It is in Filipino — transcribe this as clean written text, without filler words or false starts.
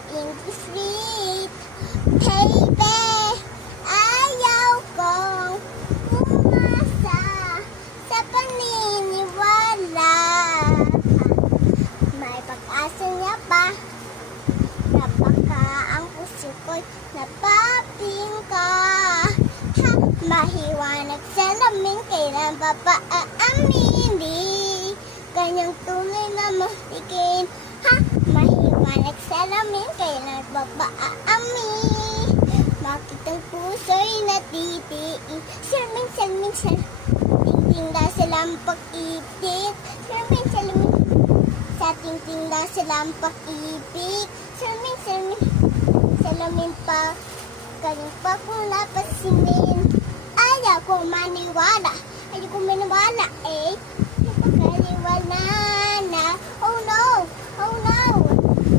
ating sweet. Baby, ayaw kong umasa sa paniniwala. May pag-asa niya ba na baka ang puso ko'y napapingka? Ha, mahiwanag sa laming, kailan ba aamini? Kanyang tunay na mahikin. Ha, mahiwanag sa laming, kailan ba aamini? Bakit ang puso'y natitiis? Salming, tingting na silang pag-ibig. Salming, sa tingting na silang pag-ibig. Salming, salamin pa, kanyang pa kung napasinin. Ayaw ko maniwala eh, hindi ko maniwala.